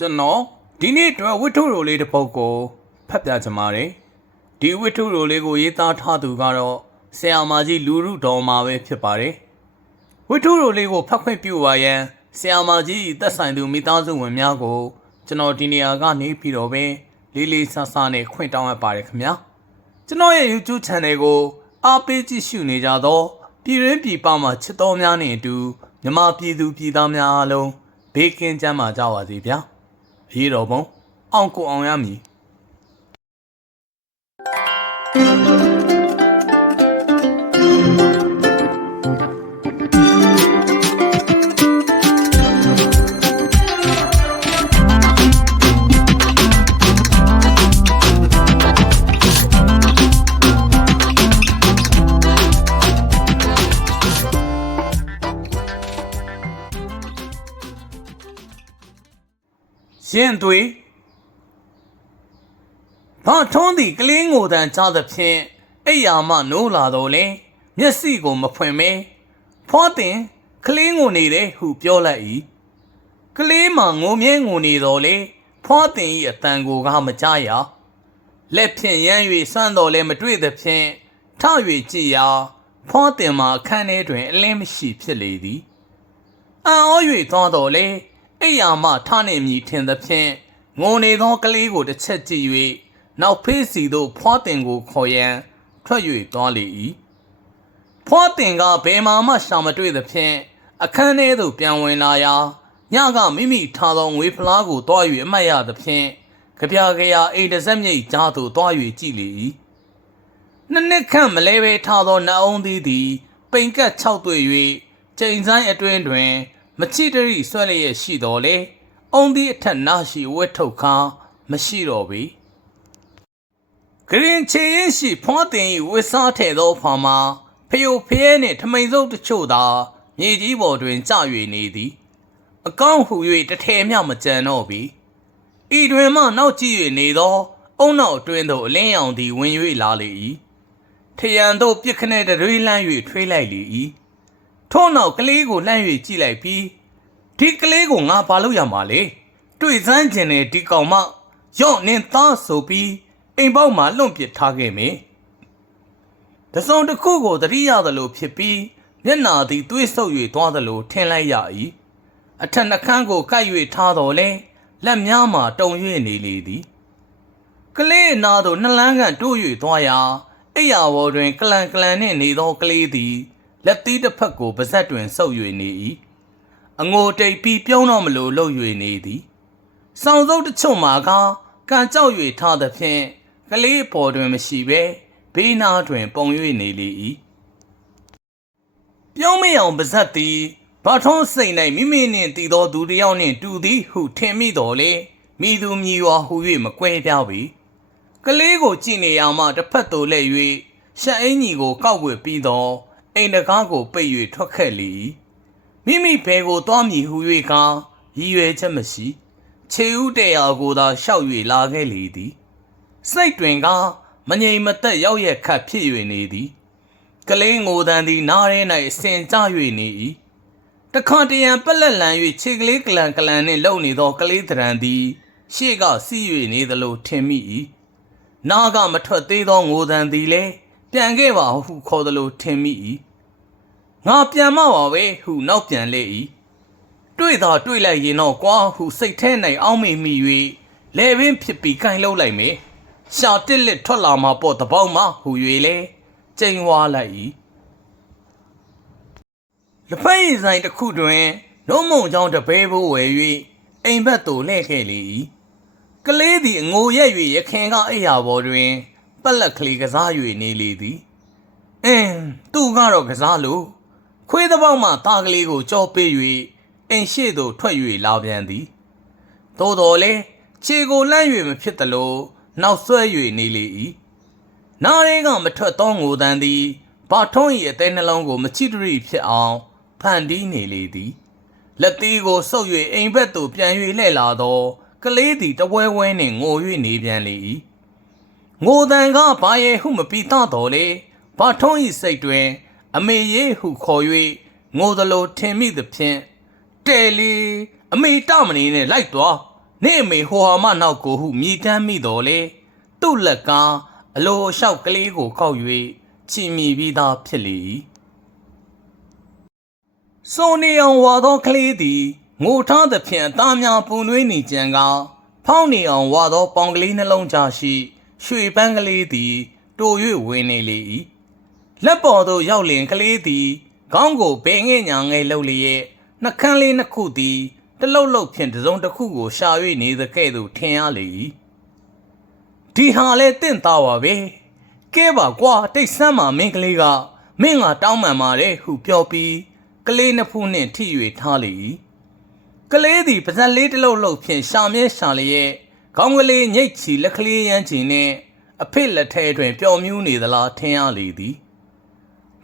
ကျွန်တော်ဒီနေ့အတွက်ဝတ္ထုရိုလေးတစ်ပုဒ်ကိုဖတ်ပြချင်ပါတယ်ဒီဝတ္ထုရိုလေးကိုရေးသားထားသူကတော့ဆရာမကြီးလူရုတော်မှာပဲဖြစ်ပါတယ်ဝတ္ထုရိုလေးကိုဖတ်ခွင့်ပြုပါရန်ဆရာမကြီးသက်ဆိုင်သူမိသားစုဝင်များကိုကျွန်တော်ဒီနေရာကနေပြီးတော့ပဲလေးလေးဆဆနဲ့ခွင့်တောင်းအပ်ပါတယ်ခင်ဗျာကျွန်တော်ရဲ့ YouTube Channel ကိုအားပေးကြည့်ရှုနေကြသောပြည်ရင်းပြည်ပမှချစ်တော်များနဲ့အတူမြမပြည်သူပြည်သားများအားလုံးဘေးကင်းကြမ်းပါကြပါစေဗျာ အရေးတော်ပုံအောင်ကိုအောင်ရမည် ရင်သွေးဘာထုံးသည်ကလင်းငိုတန်ကြားသဖြင့်အိယာမနိုးလာတော့လေမျက်စိကိုမဖွင့်မဲဖွားတင်ကလင်းငိုနေတယ်ဟုပြောလိုက်၏ကလေးမှငိုမြဲငိုနေတော့လေဖွားတင်၏အတန်ကိုကမကြားရလက်ဖြင့်ရမ်း၍စွန့်တော်လဲမတွေ့သဖြင့်ထ၍ကြည်ရာဖွားတင်မှာအခန်းထဲတွင်အလင်းမရှိဖြစ်လေသည်အံ့ဩ၍သွားတော်လေ အိယာမထနှင့်မြည်ထင်သဖြင့်ငုံနေသောကလေးကိုတစ်ချက်ကြည့်၍နောက်ဖေးစီသို့ဖွားတင်ကိုခေါ်ရန်ထွက်၍သွားလေ၏ဖွားတင်ကဘယ်မှမှရှာမတွေ့သဖြင့်အခန်းထဲသို့ပြန်ဝင်လာရာညကမိမိထားသောငွေဖလားကိုတွား၍အမှတ်ရသဖြင့်ကြပြကြရာအိမ်တစ်စက်မြိတ်ကြားသို့တွား၍ကြည့်လေ၏နှစ်နှစ်ခန့်မလဲပဲထားသောနှအုံးသည်သည် ပိန်ကတ်၆တွေ့၍ကျိန်ဆိုင်အတွင်းတွင် မချိတရိဆွဲလျက်ရှိတော်လေအုံဒီအထက်နာရှိဝက်ထုတ်ခါမရှိတော့ပေဂရင်ချေရင်ရှိဖွားတင်၏ဝစ်စားထဲသောဖာမှာဖျို့ဖျဲနှင့်ထမိန်စုပ်တချို့သာမြေကြီးပေါ်တွင်ကျ၍နေသည် အကောင့်ဟူ၍တထဲမျှမကြံတော့ပြီဤတွင်မှနောက်ကြည့်၍နေသော အုံနောက်အတွင်းသို့အလင်းရောင်သည်ဝင်၍လာလေ၏ထရန်သို့ပြစ်ခနဲ့တရွေးလန်း၍ထွေးလိုက်လေ၏ ထို့နောက်ကလေးကိုလှမ်း၍ကြည့်လိုက်ပြီးဒီကလေးကိုငါဘာလို့ရမှာလဲတွေ့စမ်းကျင်တဲ့ဒီကောင်မယော့နင်းသားဆိုပြီးအိမ်ပေါက်မှာလွန့်ပစ်ထားခဲ့မယ်တစုံတစ်ခုကိုတတိယသလိုဖြစ်ပြီးမျက်နာသည်သွေးဆုပ်၍သွားသလိုထင်လိုက်ရ၏အထက်နှခမ်းကိုကပ်၍ထားတော်လဲလက်များမှာတုံ၍နေလေသည်ကလေးအနာသို့နှလန်းကန်တိုး၍သွားရာအိယာဝေါ်တွင်ကလန်ကလန်နှင့်နေသောကလေးသည် လက်သီးတစ်ဖက်ကိုပါဇက်တွင်ဆုပ်၍နေ၏အငိုတိတ်ပြီးပြုံးတော့မလိုလှုပ်၍နေသည်ဆောင်းစုပ်တစ်ချုံမှာကကန်ကြောက်၍ထားသဖြင့်ကလေးပေါ်တွင်မရှိဘဲဘေးနားတွင်ပုံ၍နေလေ၏ပြုံးမအောင်ပါဇက်သည်ဘာထုံးစိတ်၌မိမိနှင့်တည်သောသူတစ်ယောက်နှင့်တူသည်ဟုထင်မိတော်လေမိသူမြည်ဝါဟု၍မကွဲပြားပေကလေးကိုကြည့်နေရမှတစ်ဖက်သို့လှည့်၍ရှက်အင်းကြီးကိုကောက်ွယ်ပြီးတော့ အိမ်တကားကိုပိတ်၍ထွက်ခဲ့လေ၏မိမိဘယ်ကိုသွားမည်ဟု၍ကရည်ရွယ်ချက်မရှိ ခြေဥတဲ့ရာကိုသာရှောက်၍လာခဲ့လေသည်စိတ်တွင်ကမငြိမ်မသက်ရောက်ရက်ခတ်ဖြစ်၍နေသည်ကလေးငိုတန်သည်နားရဲ၌အစင်ကျ၍နေ၏တခါတရံပက်လက်လန်၍ခြေကလေးကလန်ကလန်နှင့်လှုပ်နေသောကလေးတရံသည် ရှေ့ကစီး၍နေသလိုထင်မိ၏နာကမထွက်သေးသောငိုတန်သည်လည်းပြန်ခဲ့ပါဟုခေါ်သလိုထင်မိ၏ ငါပြန်မပါပဲဟုနောက်ပြန်လေ၏တွေ့သာတွေ့လိုက်ရင်တော့ကွာဟုစိတ်ထဲ၌အောင်းမိမိ၍လဲပင်ဖြစ်ပြီးကိုင်လှုပ်လိုက်မယ်ရှာတစ်လက်ထွက်လာမှာပေါ့တပေါက်မှဟု၍လေကျိန်ဝါလိုက်၏လက်ဖက်ရည်ဆိုင်တစ်ခုတွင်နှုံးမုံချောင်းတပဲဘိုးဝယ်၍အိမ်ဘက်သို့လှည့်ခဲ့လေ၏ကလေးသည်အငိုရက်၍ရခင်ကအိယာပေါ်တွင်ပက်လက်ကလေးကစား၍နေလေသည်အင်းသူကတော့ကစားလို့ ခွေးတစ်ပေါက်မှသားကလေးကိုကြောပေး၍အိမ်ရှိသို့ထွက်၍လာပြန်သည်သို့တော်လည်းခြေကိုလန့်၍မဖြစ်သလိုနောက်ဆွဲ၍နေလေ၏နားရဲကမထွက်သောငိုတန်သည်ဘာထုံး၏အသေးနှလုံးကိုမချစ်တရိဖြစ်အောင်ဖန်တီးနေလေသည်လက်သေးကိုဆုပ်၍အိမ်ဘက်သို့ပြန်၍လှည့်လာသောကလေးသည်တဝဲဝဲနှင့်ငို၍နေပြန်လေ၏ငိုတန်ကဘာရဲ့ဟုမပြီးတော့တော်လေဘာထုံး၏စိတ်တွင် အမေရေးဟုခေါ်၍ငိုသလိုထင်မိသဖြင့်တဲလီအမေတမနေနဲ့လိုက်သွားနေအမေဟိုဟာမနောက်ကိုဟုမြည်တမ်းမိတော်လေသူ့လက်ကားအလိုအလျှောက်ကလေးကိုကောက်၍ချီမြည်ပြီးသားဖြစ်လေ၏စိုးနေအောင်ဝါသောကလေးသည်ငိုထားသဖြင့်အသားများပူနွေးနေကြံကဖောင်းနေအောင်ဝါသောပေါင်ကလေးနှလုံးကြားရှိ ရွှေပန်းကလေးသည် တို၍ဝင်နေလေ၏ လက်ပေါ်သို့ရောက်လျင်ကလေးသည်ခေါင်းကိုဘဲငဲ့ညာငဲ့လှုပ်လျက်နှကန်းလေးနှစ်ခုသည်တလုတ်လုတ်ဖြင့်တစ်စုံတစ်ခုကိုရှာ၍နေသကဲ့သို့ထင်ရလေ၏ဒီဟာလဲတင့်သားပါပဲကဲပါကွာတိတ်ဆန်းမှာမင်းကလေးကမင်းကတောင်းပန်ပါတယ်ဟုပြောပြီးကလေးနှစ်ဖူးနှင့်ထိ၍ထားလေ၏ကလေးသည်ပါဇက်လေးတစ်လုတ်လုတ်ဖြင့်ရှာမြဲရှာလျက်ခေါင်းကလေးညိတ်ချီလက်ကလေးရမ်းချီနှင့်အဖေလက်ထဲတွင်ပျော်မြူးနေသလားထင်ရလေသည်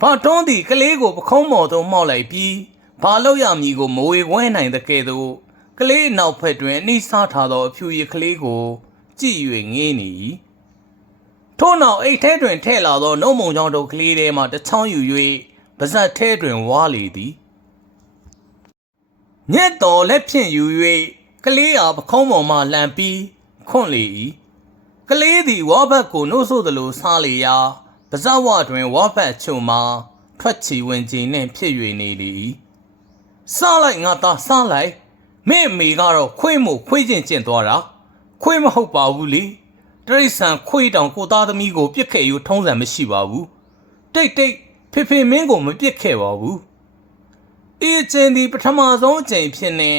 ဘာတွန်းသည်ကလေးကိုပခုံးမော်သို့မှောက်လိုက်ပြီးဘာလို့ရမည်ကိုမဝေခွဲနိုင်တဲ့ကဲ့သို့ကလေးနောက်ဖက်တွင်အနှိစားထားသောအဖြူရည်ကလေးကို ကြည့်၍ငေးနေ၏ထို့နောက်အိတ်ထဲတွင်ထဲ့လာသောနှုတ်မုံချောင်းတို့ကလေးထဲမှတစ်ချောင်းယူ၍ပါဇက်ထဲတွင်ဝါလေသည်ညက်တော်လက်ဖြင့်ယူ၍ကလေးအားပခုံးပေါ်မှလှန်ပြီးခွန့်လေ၏ကလေးသည်ဝါဘတ်ကိုနှုတ်ဆိုသလိုစားလေရာ ပါဇက်ဝတွင်ဝါဘတ်ချုံမှထွက်ချီဝင်ခြင်းနှင့်ဖြစ်၍နေလေ၏စားလိုက်ငါသားစားလိုက်မင်းအမေကတော့ခွေးမို့ခွေးချင်းကျင့်သွားတာခွေးမဟုတ်ပါဘူးလေတရိษံခွေးတောင်ကိုသားသမီးကိုပြစ်ခဲ့ယူထုံးစံမရှိပါဘူးတိတ်တိတ်ဖေဖေမင်းကိုမပြစ်ခဲ့ပါဘူးအေးချင်းဒီပထမဆုံးအချိန်ဖြစ်နေ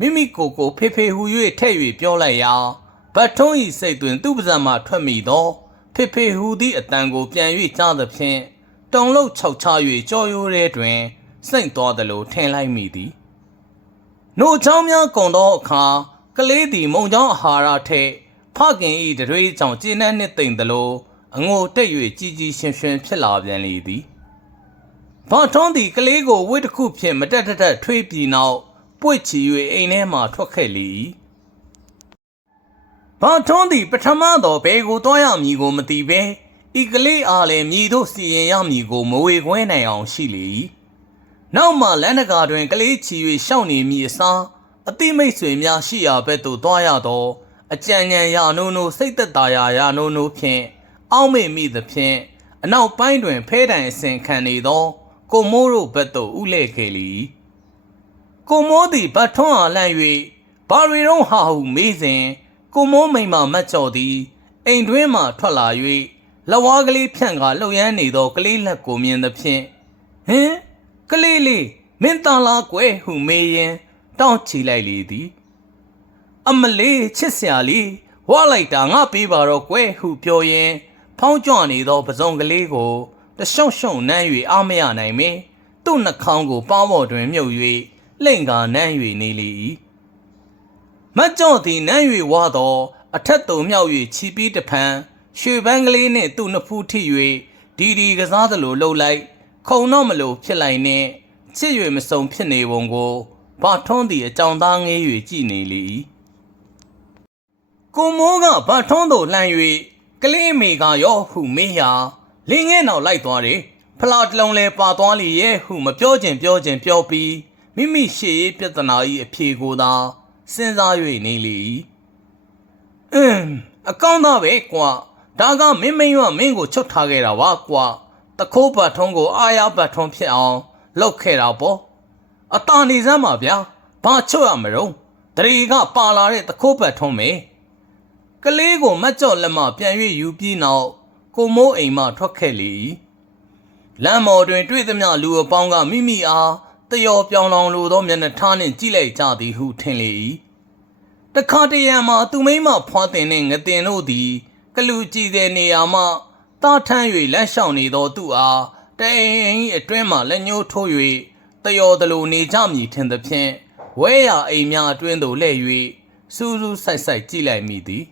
မိမိကိုယ်ကိုဖေဖေဟူ၍ထဲ့၍ပြောလိုက်ရာဘတ်ထုံးဤစိတ်တွင်သူ့ပါးစပ်မှထွက်မိသော ဖေဖေဟူသည့်အတန်ကိုပြန်၍ကြားသဖြင့်တုံလုံးခြောက်ချ၍ကြော်ရိုးထဲတွင်စိတ်သွားသလိုထင်လိုက်မိသည်နှုတ်ချောင်းများကုန်သောအခါကလေးသည်မုံချောင်းအာဟာရထက်ဖခင်ဤတတွေးကြောင့်ကျင်းနှံ့နှစ်သိမ့်သလိုအငိုတက်၍ကြီးကြီးရှင်ရှင်ဖြစ်လာပြန်လေသည်ဘာထွန်းသည်ကလေးကိုဝိတ်တစ်ခုဖြင့်မတက်တက်တက်ထွေးပြီးနောက်ပွေ့ချီ၍အိမ်ထဲမှထွက်ခဲ့လေ၏ ဘာထွန်းသည်ပထမသောဘဲကိုတွားရမည်ကိုမသိဘဲဤကလေးအားလည်းမြည်တို့စီရင်ရမည်ကိုမဝေခွဲနိုင်အောင်ရှိလေ၏နောက်မှလမ်းတကာတွင်ကလေးချီ၍ရှောက်နေမည်အစားအတိမိတ်ဆွေများရှိရာဘက်သို့တွားရသောအကြံဉာဏ်ရာနိုးနိုးစိတ်သက်သာရာရာနိုးနိုးဖြင့်အောက်မေ့မိသဖြင့်အနောက်ပိုင်းတွင်ဖဲတိုင်အစဉ်ခံနေသော ကိုမိုးတို့ဘက်သို့ဥလဲခဲ့လေ၏ကိုမိုးသည်ဗတ်ထွန်းအားလှမ်း၍ဘာရီတော့ဟာဟုမေးစဉ် ကိုမိုးမိန်မမတ်ကျော်သည်အိမ်တွင်းမှထွက်လာ၍လက်ဝါးကလေးဖြန့်ကာလှုပ်ရမ်းနေသောကလေးလက်ကိုမြင်သဖြင့်ဟင်ကလေးလေးမင်းတန်လာကွယ်ဟုမေးရင် တောင်းချီလိုက်လေသည် အမလေးချစ်စရာလေးဝါလိုက်တာငါပေးပါတော့ကွယ်ဟုပြောရင် ဖောင်းကြွနေသောပစုံကလေးကိုတရှုံရှုံနမ်း၍အားမရနိုင်မင်းသူ့နှာခေါင်းကိုပေါင်းပေါ်တွင်မြုပ်၍လိမ့်ကာနမ်း၍နေလေ၏ မတ်ကြော့သည်နမ်း၍ဝါသော အထက်သို့မြောက်၍ချီပြီးတဖန်ရွှေပန်းကလေးနှင့်သူ့နှစ်ဖူးထိ၍ဒီဒီကစားသလိုလှုပ်လိုက် ခုံတော့မလို့ဖြစ်လိုက်နှင့်ချစ်၍မစုံဖြစ်နေပုံကိုဘာထွန်းသည်အကြောင်းသားငေး၍ကြည်နေလေ၏ကိုမိုးကဘာထွန်းသို့လှမ်း၍ကလေးမေကရောဟုမေးရာလင်းငယ်နောက်လိုက်သွားတယ်ဖလာတလုံးလဲပါသွားလီရဲ့ဟုမပြောချင်ပြောချင်ပြောပြီးမိမိရှေ့ရေးပြဿနာ၏အဖြေကိုသာ စဉ်းစား၍နေလေ၏အင်းအကောင်းသားပဲကွာဒါကမင်းမင်းရမင်းကိုချွတ်ထားခဲ့တာပါကွာတခိုးပတ်ထုံးကိုအာရပတ်ထုံးဖြစ်အောင်လုပ်ခဲ့တာပေါ့အတာနေစမ်းပါဗျာဘာချွတ်ရမလို့တရီကပါလာတဲ့တခိုးပတ်ထုံးမေကလေးကိုမတ်ကြော့လက်မပြန်၍ယူပြီးနောက်ကိုမိုးအိမ်မှထွက်ခဲ့လေ၏လမ်းမော်တွင် တွေ့သမျှလူအပေါင်းကမိမိအား တယောပြောင်လောင်လိုသောမျက်နှာထားနှင့်ကြည့်လိုက်ကြသည်ဟုထင်လေ၏တခါတရံမှာသူမိမဖွားတင်နှင့်ငတင်တို့သည် ကလူကြည်တဲ့နေရာမှတားထမ်း၍လက်လျှောက်နေသောသူအားတိမ်အတွင်းမှလက်ညှိုးထိုး၍တယောသလိုနေကြမည်ထင်သဖြင့်ဝဲရအိမ်များအတွင်းသို့လှည့်၍စူးစူးဆိုင်ဆိုင်ကြည့်လိုက်မိသည်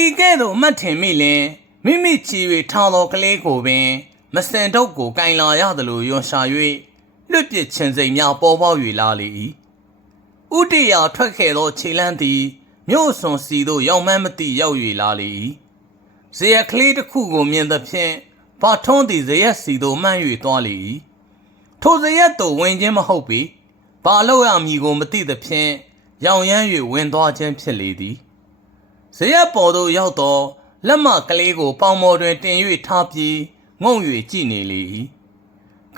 ဤကဲ့သို့မှတ်ထင်မိလင်မိမိချီ၍ထားသောကလေးကိုပင် မစင်တုပ်ကိုကင်လာရသလိုယွန်ရှာ၍ လွတ်ပစ်ခြင်းစိမ်များပေါ်ပေါက်၍လာလေ၏ဥတရာထွက်ခဲ့သောခြေလန်းသည်မြို့စွန်စီသို့ရောက်မှန်းမသိရောက်၍လာလေ၏ဇေယကလေးတစ်ခုကိုမြင်သဖြင့်ဘာထွန်းသည်ဇေယစီသို့မှန်း၍သွားလေ၏ထိုဇေယသို့ဝင်ခြင်းမဟုတ်ပေဘာလို့ရမည်ကိုမသိသဖြင့်ရောင်ရမ်း၍ဝင်သွားခြင်းဖြစ်လေသည်ဇရက်ပေါ်သို့ရောက်သောလက်မကလေးကိုပေါင်မော်တွင်တင်၍ထားပြီးငုံ၍ကြည့်နေလေ၏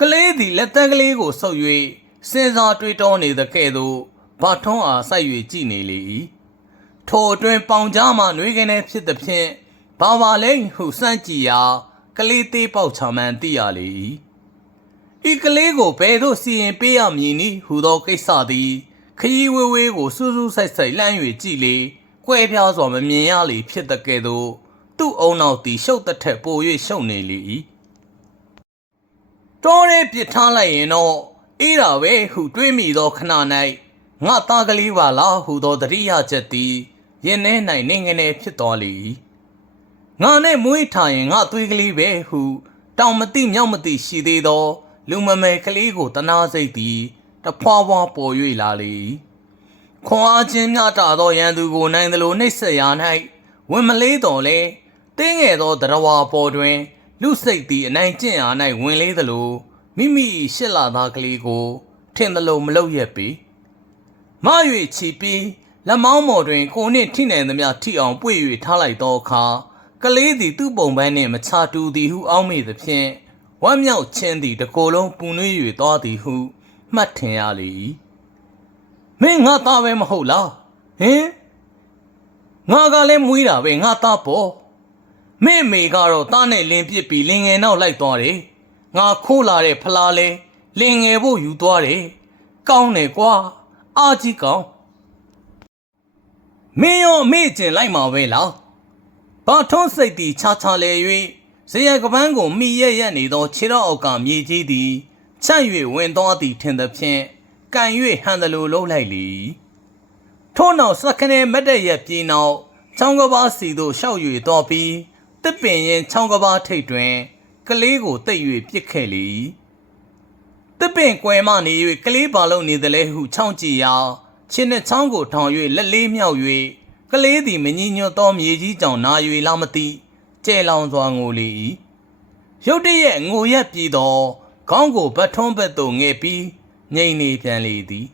ကလေးသည်လက်သက်ကလေးကိုဆုပ်၍စဉ်းစားတွေးတောနေသကဲ့သို့ဘာထွန်းအားစိုက်၍ကြည့်နေလေ၏ထိုအတွင်ပေါင်ကြားမှနှွေးကနေဖြစ်သည်ဖြင့်ဘာပါလဲဟုစမ်းကြည့်ရာကလေးသေးပေါက်ချမှန်သိရလေ၏ဤကလေးကိုဘယ်သို့စီရင်ပေးရမည်နည်းဟူသောကိစ္စသည်ခရီးဝေးဝေးကိုစူးစူးဆိုင်ဆိုင်လှမ်း၍ကြည့်လေကွဲပြားစွာမမြင်ရလေဖြစ်တဲ့ကဲ့သို့သူ့အုံနောက်သည်ရှုပ်သက်ထက်ပို၍ရှုပ်နေလေ၏ တော်ရဲပြစ်ထားလိုက်ရင်တော့အေးတာပဲဟုတွေးမိသောခဏ၌ငါသားကလေးပါလားဟုသောတတိယချက်သည်ရင်ထဲ၌နေငနေဖြစ်တော်လေ၏ငါနဲ့မွေးထားရင်ငါသွေးကလေးပဲဟု တောင်မတိမြောက်မတိရှိသေးသော လူမမယ်ကလေးကိုတနာစိတ်သည်တဖွာဖွာပေါ်၍လာလေ၏ခွန်အားချင်းများတာသောရန်သူကိုနိုင်သလိုနှိပ်စက်ရာ၌ဝင်မလေးတော်လဲတင်းငယ်သောတရဝါပေါ်တွင် လူစိတ်သည်အနိုင်ကျင့်ရာ၌ဝင်လေးသလိုမိမိရှစ်လာသားကလေးကို ထင်သလိုမလုပ်ရက်ပေမ၍ချီပြီးလက်မောင်းမော်တွင်ကိုနှင့်ထိနိုင်သမျှထိအောင်ပွေ၍ထားလိုက်သောအခါကလေးသည်သူ့ပုံပန်းနှင့်မချတူသည်ဟုအောက်မေ့သဖြင့်ဝမ်းမြောက်ခြင်းသည်တကိုယ်လုံးပူနွေး၍သွားသည်ဟုမှတ်ထင်ရလေ၏မင်းငါသားပဲမဟုတ်လားဟင်ငါကလည်းမွေးတာပဲငါသားပေါ့ မင်းအမေကတော့သားနဲ့လင်းပစ်ပြီးလင်ငယ်နောက်လိုက်သွားတယ်ငါခိုးလာတဲ့ဖလားလဲလင်ငယ်ဖို့ယူသွားတယ်ကောင်းတယ်ကွာအာကြီးကောင်းမင်းရောအမေ့ကျင်လိုက်မှာပဲလားဘာထွန်းစိတ်သည်ခြားခြားလဲ၍ဇေယကပန်းကိုမိရရက်နေသောခြေတော်အောက်ကမြေကြီးသည်ချန့်၍ဝင်သွားသည်ထင်သဖြင့်ကန်၍ဟန်သလိုလုံးလိုက်လေထို့နောက်စက္ကနဲမတ်တရက်ပြေးနောက်ချောင်းကဘာစီသို့ရှောက်၍တော်ပြီး တစ်ပင်ရင်ချောင်းကဘာထိတ်တွင် ကလေးကိုတိတ်၍ပြစ်ခဲ့လေတစ်ပင်ကွယ်မှနေ၍ကလေးပါလုံးနေသလဲဟုချောင်းကြည့်ရာခြေနှချောင်းကိုထောင်၍လက်လေးမြောက်၍ကလေးသည်မငြိညွတ်သောမြေကြီးကြောင့်နာ၍လာမသိကျဲလောင်စွာငိုလေ၏ရုတ်တရက်ငိုရက်ပြီးသောခေါင်းကိုဗတ်ထွန်းဘက်သို့ငဲ့ပြီးငိမ့်နေပြန်လေသည်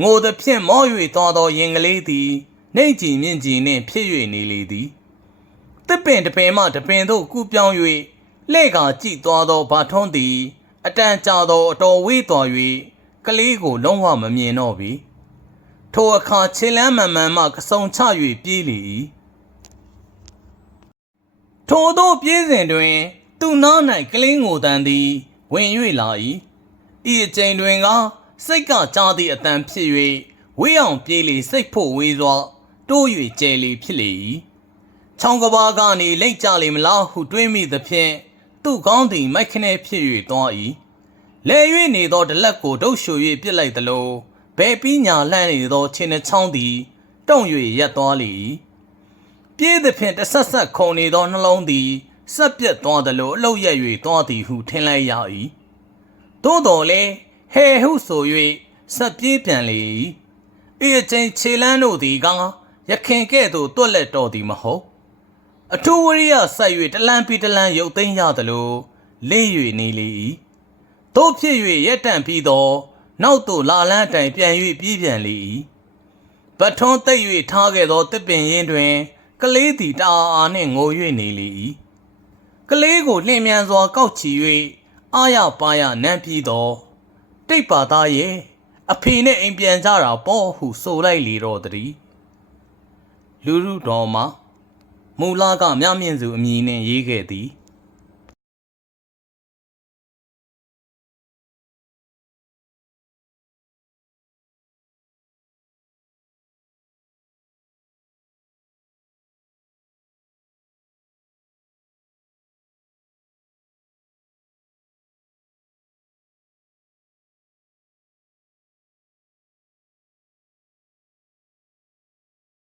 ငိုသဖြင့်မော၍သွားသောရင်ကလေးသည်နှိမ့်ကြည်မြင့်ကြည်နှင့်ဖြစ်၍နေလေသည် တစ်ပင်တစ်ပင်မှတစ်ပင်သို့ကူးပြောင်း၍လှဲ့ကာကြည့်သွားသောဗတ်ထွန်းသည် အတန်ကြာသောအတော်ဝေးသွား၍ကလေးကိုလုံးဝမမြင်တော့ပြီထိုအခါခြေလန်းမှန်မှန်မှကစုံချ၍ပြေးလေ၏ထိုသောပြေးစဉ်တွင် သူနား၌ကလေးငိုတန်သည် ဝင်၍လာ၏ဤအချိန်တွင်ကစိတ်ကကြားသည့်အတန်ဖြစ်၍ဝေးအောင်ပြေးလေစိတ်ဖို့ဝေးစွာတိုး၍ကျဲလေဖြစ်လေ၏ ချောင်းကဘာကနေလိမ့်ကြလေမလားဟုတွေးမိသဖြင့်သူ့ကောင်းသည်မိုက်ခနဲဖြစ်၍သွား၏လဲ၍နေသောတလက်ကိုဒုတ်ရှူ၍ပြစ်လိုက်သလိုဘဲပီးညာလှမ်းနေသောခြေနှချောင်းသည်တုံ့၍ရက်သွားလေ၏ပြေးသည်ဖြင့်တဆက်ဆက်ခုန်နေသောနှလုံးသည်ဆက်ပြက်သွားသလိုအလုတ်ရက်၍သွားသည်ဟုထင်လိုက်ရ၏သို့တော်လည်းဟဲဟုဆို၍ဆက်ပြေးပြန်လေ၏ဤအချိန်ခြေလန်းတို့သည်ကရခင်ကဲ့သို့တွက်လက်တော်သည်မဟုတ် အထူးဝရိယဆက်၍တလန်းပြီးတလန်းရုပ်သိမ်းရသလိုလေး၍နေလေ၏တို့ဖြစ်၍ရက်တန့်ပြီးသော နောက်သို့လာလန်းတိုင်ပြန်၍ပြေးပြန်လေ၏ပထွန်းသိပ်၍ထားခဲ့သောတစ်ပင်ရင်းတွင် ကလေးသည်တာအာနှင့်ငို၍နေလေ၏ကလေးကိုလျင်မြန်စွာကောက်ချီ၍အာရပါရနမ်းပြီးသော တိတ်ပါသားရဲ့အဖေနဲ့အိမ်ပြန်ကြတာပေါ့ဟုဆိုလိုက်လေတော့တည်းလူလူတော်မှာ မူလာကမြမြင့်စုအမည်နှင့်ရေးခဲ့သည်